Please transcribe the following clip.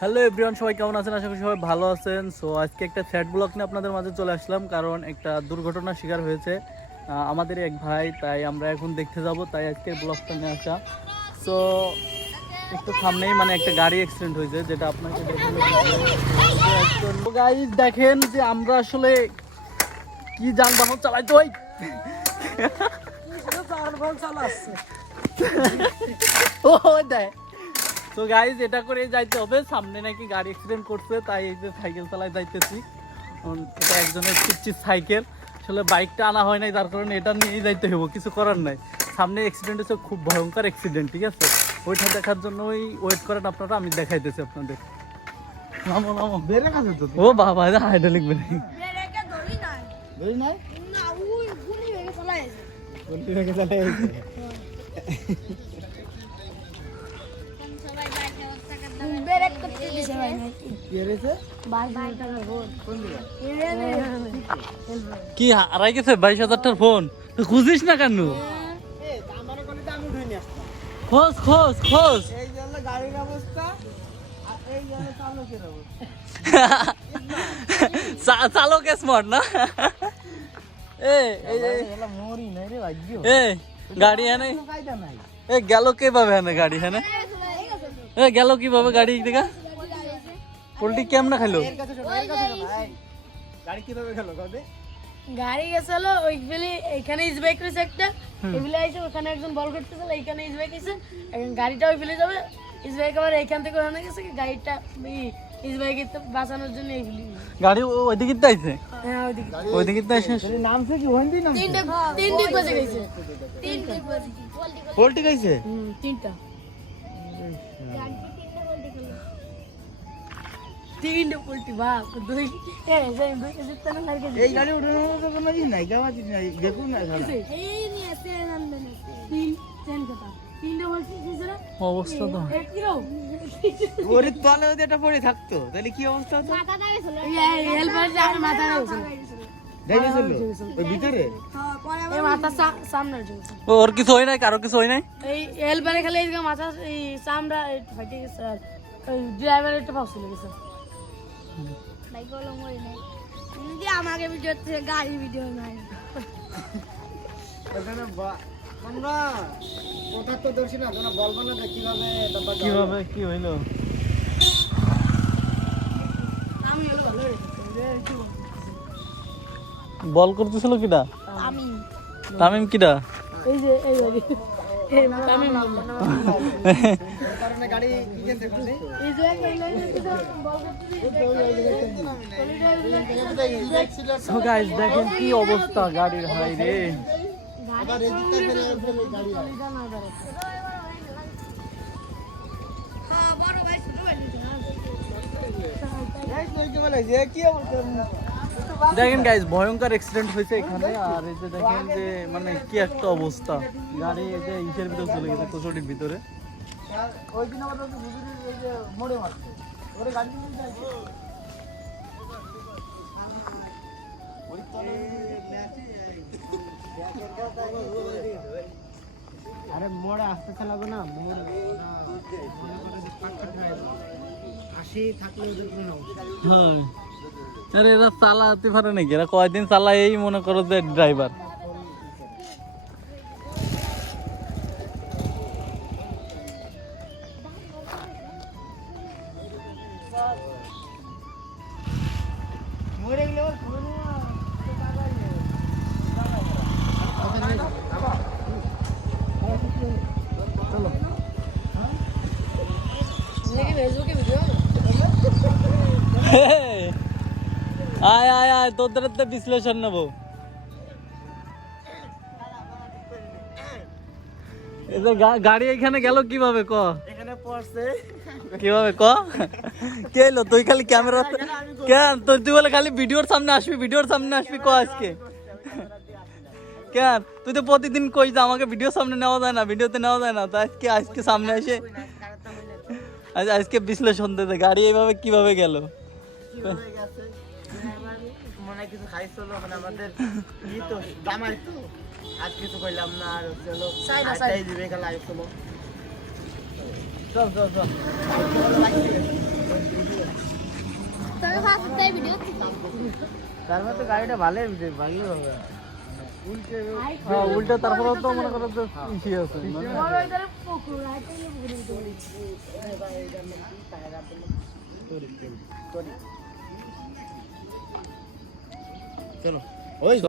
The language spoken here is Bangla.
হ্যালো এভরিওয়ান, সবাই কেমন আছেন? আশা করি সবাই ভালো আছেন। সো আজকে একটা স্যাড ব্লগ নিয়ে আপনাদের মাঝে চলে আসলাম, কারণ একটা দুর্ঘটনার শিকার হয়েছে আমাদের এক ভাই। তাই আমরা এখন দেখতে যাব, তাই আজকে ব্লগটা নিয়ে আসা। সো একটু সামনেই একটা গাড়ি অ্যাক্সিডেন্ট হয়েছে, যেটা আপনাকে গাইস দেখেন যে আমরা আসলে কি যানবাহন চালাইতে হয়। ও দেখ, তো গাইজ এটা করে যাইতে হবে। সামনে নাকি গাড়ি অ্যাক্সিডেন্ট করছে, তাই এই যে সাইকেল চালায় যাইতেছি। এটা একজনের চিপচিপ সাইকেল, আসলে বাইকটা আনা হয় নাই, যার কারণে এটা নিয়েই যাইতে হবে, কিছু করার নাই। সামনে অ্যাক্সিডেন্ট হচ্ছে, খুব ভয়ঙ্কর অ্যাক্সিডেন্ট, ঠিক আছে? ওইটা দেখার জন্য ওয়েট করেন আপনারা, আমি দেখাইতেছি আপনাদের। নামো নামো, ও বাবা হাইড্রোলিক ব্রেক কি হারাই গেছে? 22,000 ফোন খুঁজিস না কেন? খোঁজ খোঁজ খোঁজ। চালকে স্মার্ট না? গাড়ি হ্যাঁ গেল কিভাবে? হ্যাঁ গাড়ি হ্যাঁ গেল কিভাবে? গাড়ি দেখা পোল্ট্রি কেমন খাইলো? গাড়ি গেছিল ওইগুলি, এখানে ইসবাইক রয়েছে একটা, এগুলি আইছে ওখানে একজন বল করতেছিল, এইখানে ইসবাইক আছে, এখন গাড়িটা ওই ফেলে যাবে। ইসবাইক আবার এইখান থেকে ওখানে গেছে, গাড়িটা ইসবাইক বাঁচানোর জন্য এইগুলি গাড়ি ওইদিকে আইছে। হ্যাঁ ওইদিকে ওইদিকে আইছে। নামছে কি ওইদিন নাম? তিন দিক বাজে গেছে, পোল্ট্রি খাইছে তিনটা পোল্ট্রি। বাপ দুই এই গাড়ি উঠানোর মতো কোনো ই নাই, গাওয়াজি নাই, দেখুন না শালা। অবস্থা তো ওরে তলে যদি এটা পড়ে থাকতো তাহলে কি অবস্থা হতো? দেখে চললো ওই ভিতরে। ওর কিছু হয় নাই, কারো কিছু হয় নাই। এই হেলপারে খালি এই মাথা এই চামড়া ফাইটে গেছে, আর ওই ড্রাইভার একটা ফাঁসি লেগেছে। আমাকে ভিডিও গাড়ি ভিডিও নাই। আমরা প্রত্যক্ষদর্শী না, তোমরা বলবো না যে কিভাবে কি হইলো? বল করতেছিল কিডা? তামিম কিডা? এই যে এই গাড়ি তামিম কারণে গাড়ি কি গেছে বলে এই যে বল করতে। সো গাইস দেখেন কি অবস্থা গাড়ির, হাই রে। আবার রেজিস্টার করে গাড়ি দেখেন গাইস ভয়ঙ্কর অ্যাক্সিডেন্ট হয়েছে এখানে। আর এই যে দেখেন যে কি একটা অবস্থা, গাড়ি এই যে ইসের ভিতরে চলে গেছে, কচুরির ভিতরে। ওই দিন আমাদের হুজুরের ওই যে মোড়ে মারছে ওরে গাড়ি নিয়ে যাচ্ছে। ওই তলে আরে মোড়ে আসতে চালাবে না, মোড় আসি থাকলে ওদের কোনো হ্যাঁ আরে এরা চালাতে পারে নাকি? এরা কয়দিন চালায় এই মনে করো যে ড্রাইভার। মোড়ে গেলে আয় আয় আয়, তোদের তো বিশ্লেষণ নেবো। গাড়ি এখানে গেল কিভাবে? ক এখানে পড়ছে কিভাবে? ক কে এলো? তুই খালি ক্যামেরা কেন? তুই বলে খালি ভিডিওর সামনে আসবি, ভিডিওর সামনে আসবি। ক আজকে কেন? তুই তো প্রতিদিন কই যে আমাকে ভিডিওর সামনে নেওয়া যায় না, ভিডিওতে নেওয়া যায় না, তো আজকে সামনে এসে আজকে বিশ্লেষণ দিতে গাড়ি এইভাবে কিভাবে গেল? মনে কিছু খাইছিল আমাদের ই তো জামাই তো আজ কিছু কইলাম না, আর চলো সাইড দিবে খেলা আইছিল। চল চল চল। তার মধ্যে গাড়িটা ভালোই ভালো হবে হ্যাঁ উল্টা তারপরে তো মনে করো যে ইসি আছে মানে বড় এখানে পুকুর আছে পুকুর চলো ওই